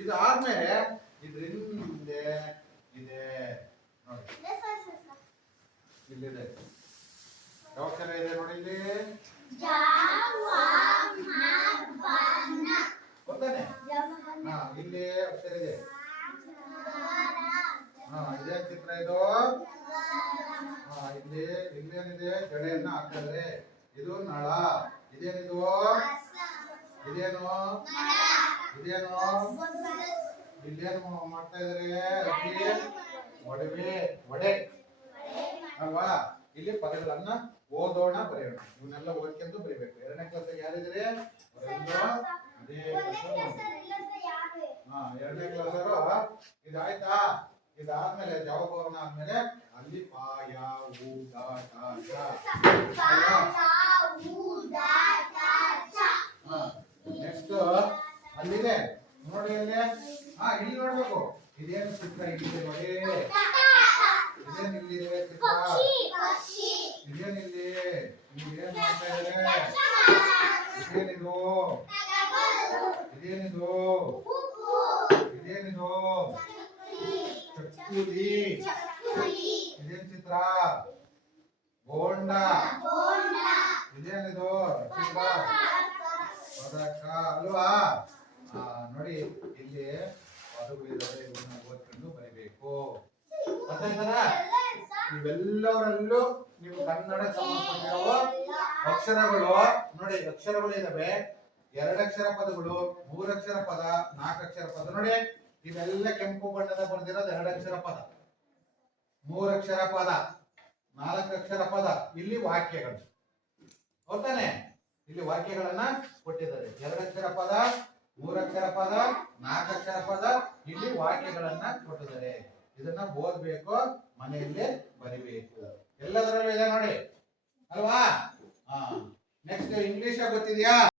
ಇದು ಆದ್ಮೇಲೆ ಇದ್ರಿಂದ ಇದೆ ನೋಡಿ, ಇಲ್ಲಿದೆ ಯಾವ ಅಕ್ಷರ ಇದೆ ನೋಡಿ ಇಲ್ಲಿ, ಗೊತ್ತಾನೆ? ಇಲ್ಲಿ ಅಕ್ಷರ ಇದೆ. ಇದೇ ಚಿತ್ರ ಇದು. ಇಲ್ಲಿ ಇಲ್ಲೇನಿದೆ, ಜಡೆಯನ್ನ ಹಾಕಿದ್ರೆ ಇದು ನಳ. ಇದೇನಿದು, ಇದೇನು ಇದೇನು ಇಲ್ಲೇನು ಮಾಡ್ತಾ ಇದಾರೆ, ಒಡವೆ ಒಡೆ ಅಲ್ವಾ? ಇಲ್ಲಿ ಪದಗಳನ್ನ ಓದೋಣ, ಬರೆಯೋಣ. ಇವನ್ನೆಲ್ಲ ಓದ್ಕೊಂತ ಬರಿಬೇಕು. 2ನೇ ಕ್ಲಾಸ್ ಯಾರಿದ್ರೆ ಅದೇ 2ನೇ ಕ್ಲಾಸ್. ಇದಾಯ್ತಾ? ಇದಾದ್ಮೇಲೆ ಜವಾಬವನ್ನ ಆದ್ಮೇಲೆ ಅಲ್ಲಿ ಪಾಯ ಊಟ ನೆಕ್ಸ್ಟ್ ಅಲ್ಲಿದೆ ನೋಡಿ, ಅಲ್ಲಿ ಇಲ್ಲಿ ನೋಡ್ಬೇಕು. ಇದೇನು ಚಿತ್ರ ಇಲ್ಲಿದೆ ನೋಡಿ, ಇದೇನು ಇಲ್ಲಿದೆ ಚಿತ್ರ, ಇದೇನಿಲ್ಲಿ, ಇದೇನ್ ಮಾಡ್ತಾ ಇದ್ದಾರೆ, ಇದೇನಿದು, ಇದೇನಿದು, ಇದೇನಿದು ಚಕ್ಕುಲಿ, ಇದೇನ್ ಚಿತ್ರ, ಬೋಂಡ, ಇದೇನಿದು ಚಿತ್ರ, ಪದಕ ಅಲ್ವಾ? ನೋಡಿ ಇಲ್ಲಿ ಪದಗಳಿದ್ದಾವೆ, ಇವನ್ನ ಓದ್ಕೊಂಡು ಬರೀಬೇಕು. ಇವೆಲ್ಲವರಲ್ಲೂ ನೀವು ಕನ್ನಡ ಸಂಬಂಧಪಟ್ಟಿರುವ ಅಕ್ಷರಗಳು ನೋಡಿ, ಅಕ್ಷರಗಳು ಇದಾವೆ. 2 ಅಕ್ಷರ ಪದಗಳು, 3 ಅಕ್ಷರ ಪದ, 4 ಅಕ್ಷರ ಪದ. ನೋಡಿ ಇವೆಲ್ಲ ಕೆಂಪು ಬಣ್ಣದ ಬರ್ದಿರೋದು 2 ಅಕ್ಷರ ಪದ, 3 ಅಕ್ಷರ ಪದ, 4 ಅಕ್ಷರ ಪದ. ಇಲ್ಲಿ ವಾಕ್ಯಗಳು, ಹೌದಾನೆ? ಇಲ್ಲಿ ವಾಕ್ಯಗಳನ್ನ ಕೊಟ್ಟಿದ್ದಾರೆ. 2 ಅಕ್ಷರ ಪದ, 3 ಅಕ್ಷರ ಪದ, 4 ಅಕ್ಷರ ಪದ. ಇಲ್ಲಿ ವಾಕ್ಯಗಳನ್ನ ಕೊಟ್ಟಿದ್ದಾರೆ. ಇದನ್ನ ಓದ್ಬೇಕು, ಮನೆಯಲ್ಲಿ ಬರಿಬೇಕು. ಎಲ್ಲದರಲ್ಲೂ ಇದೆ ನೋಡಿ, ಅಲ್ವಾ? ನೆಕ್ಸ್ಟ್ ಇಂಗ್ಲಿಷ್ ಗೊತ್ತಿದೆಯಾ?